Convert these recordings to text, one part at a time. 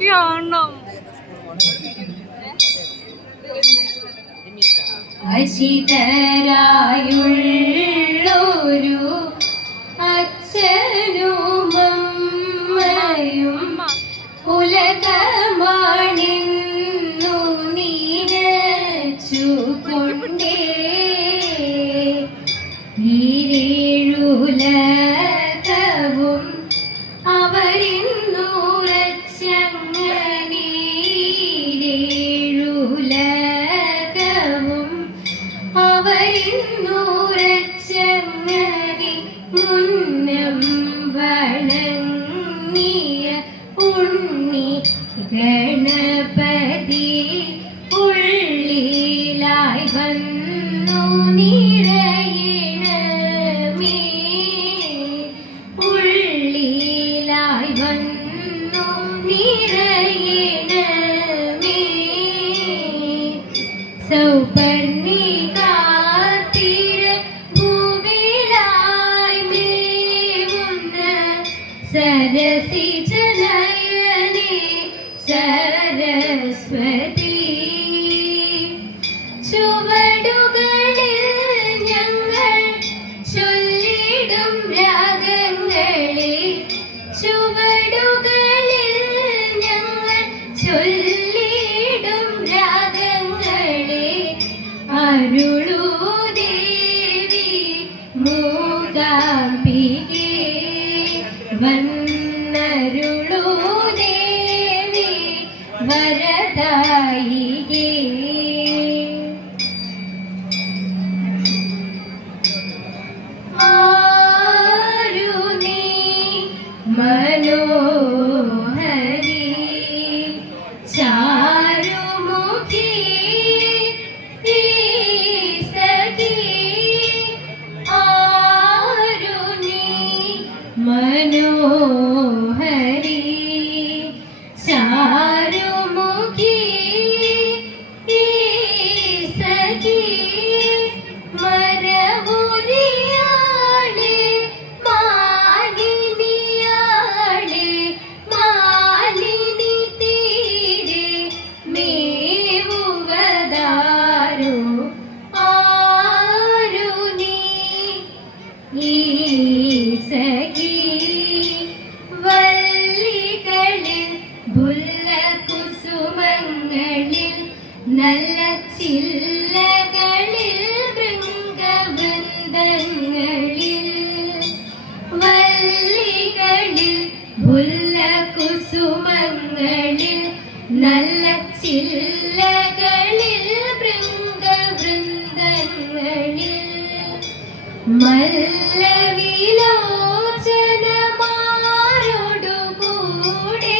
കാണണം. അശിതരായുള്ളൊരു അച്ഛനും അമ്മയും ഉലകമാണിന്നു നീരച്ചുകൊണ്ടേ ഈരേഴുലകവും അവരിന്നുറച്ചങ്ങനീരേഴുലകവും അവരിന്നുറച്ചങ്ങനി മുന്നം വണങ്ങിയ ഉണ്ണി ഗണപതി ഉള്ളിലായി വന്നു നിറയണമേ, ഉള്ളിലായി വന്നു നിറയണമേ. സൗപർണികാതിര ഭൂവിലായി മേവുന്ന സരസിജനയനേ സരസ്വതി, ചുവടുകളിൽ ഞങ്ങൾ ചൊല്ലിടും രാഗങ്ങളെ, ചുവടുകളിൽ ഞങ്ങൾ ചൊല്ലിടും രാഗങ്ങളെ അരുളൂ ദേവി മൂകാംബികേ, വന്നരുളൂ ദേവി വരദായികേ. ആരു നീ മനോഹരി ചാരുമുഖി സഖി, ആരു നീ മനോഹരി ചാരുമുഖി സഖി, മരവുരിയാളെ മാലിനിയാളെ മാലിനി തീരെ മേവുവതാരോ ആരു നീ ഈ സഖി, വല്ലികളിൽ കുസുമങ്ങളിൽ നല്ല ചില്ലകളിൽ ഭൃംഗവൃന്ദങ്ങളിൽ, വല്ലികളിൽ കുസുമങ്ങളിൽ നല്ല ചില്ലകളിൽ ഭൃംഗവൃന്ദങ്ങളിൽ മല്ലവിലോചനമാരോടുകൂടെ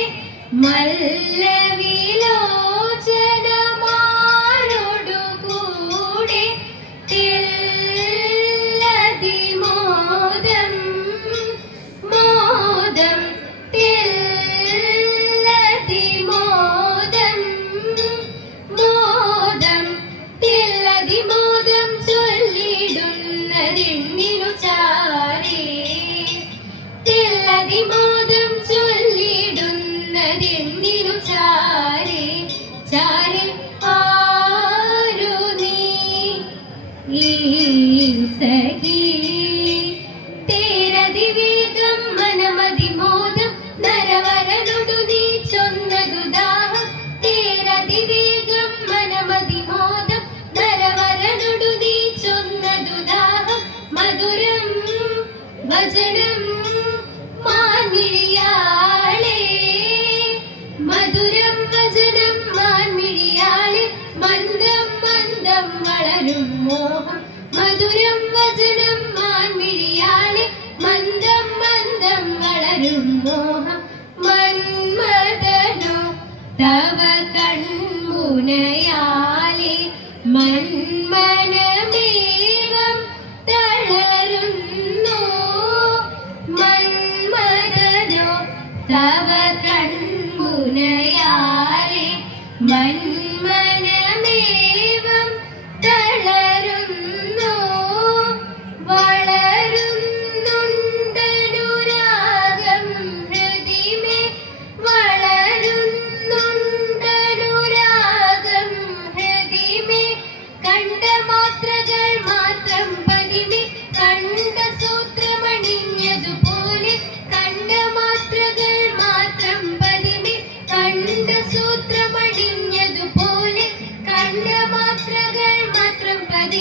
മല്ലവിലോചനമാരോടുകൂടെ തില്ലതിമോദം മോദം തില്ലതിമോദം മോദം തില്ലതിമോദം ചൊല്ലിടുന്നതെന്നിനു ചാരേ, തില്ലതിമോദം ചൊല്ലിടുന്നതെന്നിനു ചാരേ ചാരേ. ആരു നീ ഈ സഖി, തേരതിവേഗം മനമതിമോദം നരവരനൊടു നീ ചൊന്നതു ദാഹം, തേരതിവേഗം മനമതിമോദം നരവരനൊടു നീ ചൊന്നതു ദാഹം, മധുരം വചനം മാൻമിഴിയാളെ, മധുരം വചനം മാൻമിഴിയാളെ, മന്ദം മന്ദം വളരും മോഹം, മധുരം വചനം മാൻമിഴിയാളെ, മന്ദം മന്ദം വളരും മോഹം. മന്മഥനോ തവ കൺമുനയാലെ മന്മനമേവം തളരുന്നു, മന്മഥനോ തവ കൺമുനയാലെ മന്മനമേവം തളരുന്നു, വളരുന്നുണ്ടനുരാഗം ഹൃദിമേ വളരുന്നു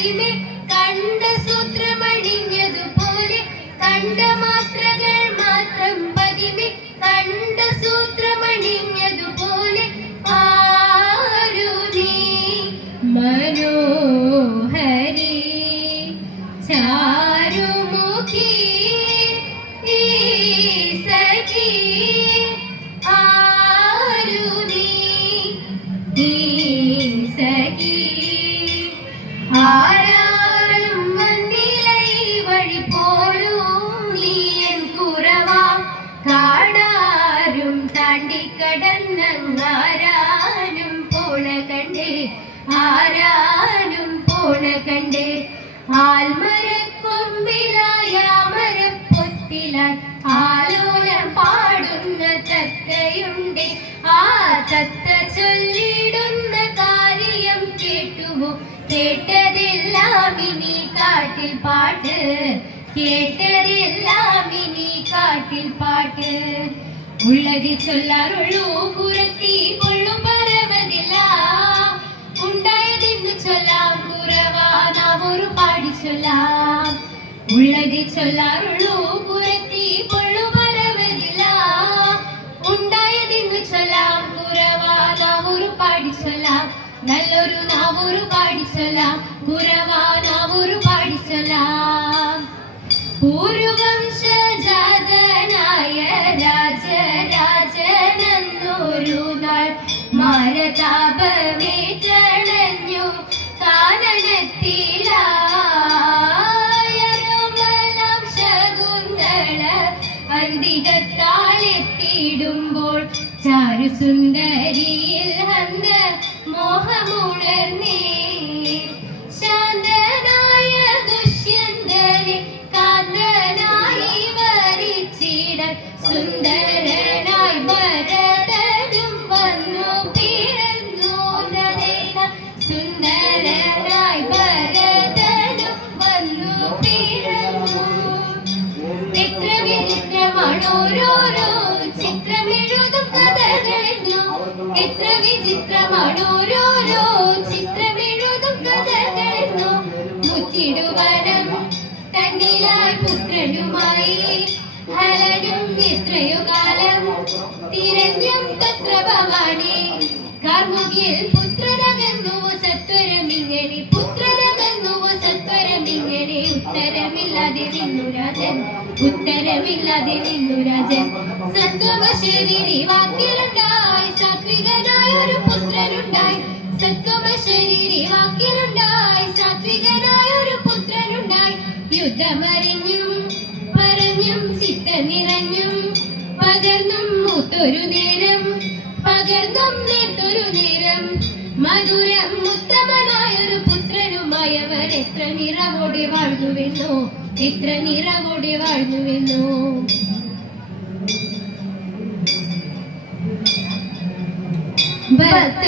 പതിമേ കണ്ട സൂത്രമണിഞ്ഞതുപോലെ കണ്ട മാത്രകൾ മാത്രം പതിമേ കണ്ട സൂത്രമണിഞ്ഞതുപോലെ ആരു നീ മനോഹരി ചാരുമുഖി സഖി ആരു നീ സഖി ആരാരും വന്നിലൈ വഴി പോരൂ നീയൻ കുറവാം കാടാരും താണ്ടിക്കടന്നങ്ങാരാനും പോണ കണ്ടേ ആരാനും പോണ കണ്ടേ ആൽമരക്കൊമ്പിലായ മരപ്പൊത്തിലായി ആലോലം പാടുന്ന തത്തയുണ്ട് ആ തത്ത ചൊല്ലിടുന്ന കാര്യം കേട്ടുവോ കേട്ടതെല്ലാം ഇനി കാട്ടിൽ പാട്ട് കേട്ടതെല്ലാം ഇനി കാട്ടിൽ പാട്ട് ഉള്ളത് ചൊല്ലാറുള്ളൂ പുറത്തി കൊള്ളു പറവതില്ല ഉണ്ടായതെന്ന് ചൊല്ലാം കുറവാ നാം ഒരു പാടി ചൊല്ലാം ഉള്ളത് ചൊല്ലാറുള്ളൂ പുറത്തി കൊള്ളു പറവതില്ല ഉണ്ടായതെന്ന് ചൊല്ലാം കുറവാ നാം ഒരു പാടി ചൊല്ലാം നല്ലൊരു നാവൂരു പാടിച്ചൊല്ലാം കുറവാ നാവൂരു പാടിച്ചൊല്ലാം പൂർവംശജാതനായ രാജരാജനന്നൊരു നാൾ മാരതാപമേറ്റണഞ്ഞു കാനനത്തിലായരോമലാം ശകുന്തള അന്തികത്താലെത്തിയിടുമ്പോൾ ചാരുസുന്ദരിയിൽ ഹന്ത മോഹമുണർന്നേ ശാന്തനായ ദുഷ്യന്തനെ കാന്തനായി വരിച്ചിടൻ സുന്ദരനായി ഭരതനും വന്നു പിറന്നു നദേന സുന്ദരനായി ഭരതനും വന്നു പിറന്നു എത്ര വിചിത്രമാണോരോരോ ചിത്രമെഴുതും കഥകളെന്നോ എത്ര വിചിത്രമാണോരോരോ ചിത്രമെഴുതും കഥകളെന്നോ മുറ്റിടുവനം തന്നിലായി പുത്രനുമായി ഹലനും എത്രയോ കാലം തിരഞ്ഞും തത്ര ഭവാനി കാർമുകിൽ പുത്രനകന്നുവോ സത്വരമിങ്ങനെ പുത്രനകന്നുവോ സത്വരമിങ്ങനെ ഉത്തരമില്ലാതെ നിന്നു രാജൻ ഉത്തരമില്ലാതെ നിന്നു രാജൻ സത്വമശരീരി വാക്കിലുണ്ടായി സാത്വികനായ ഒരു പുത്രനുണ്ടായി സത്വമശരീരി വാക്കിലുണ്ടായി സാത്വികനായ ഒരു പുത്രനുണ്ടായി യുദ്ധമറിഞ്ഞും പറഞ്ഞും ചിത്ത നിറഞ്ഞും പകർന്നും മൂത്തൊരു നേരം പകർന്നും നേർത്തൊരു നേരം മധുരം ഉത്തമനായൊരു പുത്രനുമായവർ എത്ര നിറവോടെ വാഴ്ന്നുവെന്നോ എത്ര നിറവോടെ വാഴ്ന്നുവെന്നോ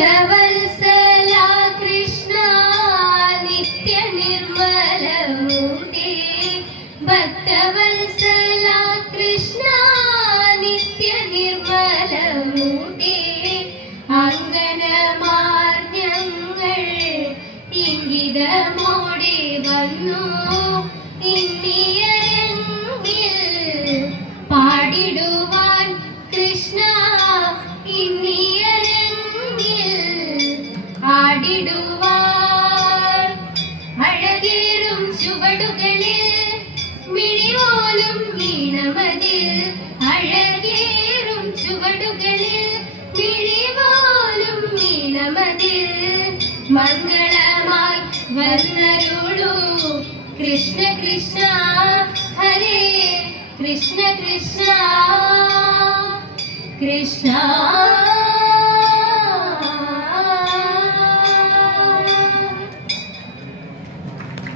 ഭക്തവത്സല കൃഷ്ണ നിത്യ നിർമ്മലമൂർത്തി ഭക്തവത്സല കൃഷ്ണ നിത്യ നിർമ്മലമൂർത്തി അങ്കനമാർഗ്ഗങ്ങൾ ഇംഗിതമോടെ വന്നു ഇന്നിയരങ്ങിൽ പാടിടുവാൻ കൃഷ്ണ ഇന്നിയരങ്ങിൽ ആടിടുവാൻ അഴകേറും ചുവടുകളിൽ മിഴിപോലും വീണമതിൽ അഴകേറും ചുവടുകളിൽ മിഴിപോലും വീണമതിൽ മംഗളമായി വന്നരുളൂ കൃഷ്ണ കൃഷ്ണ ഹരേ കൃഷ്ണ കൃഷ്ണ കൃഷ്ണ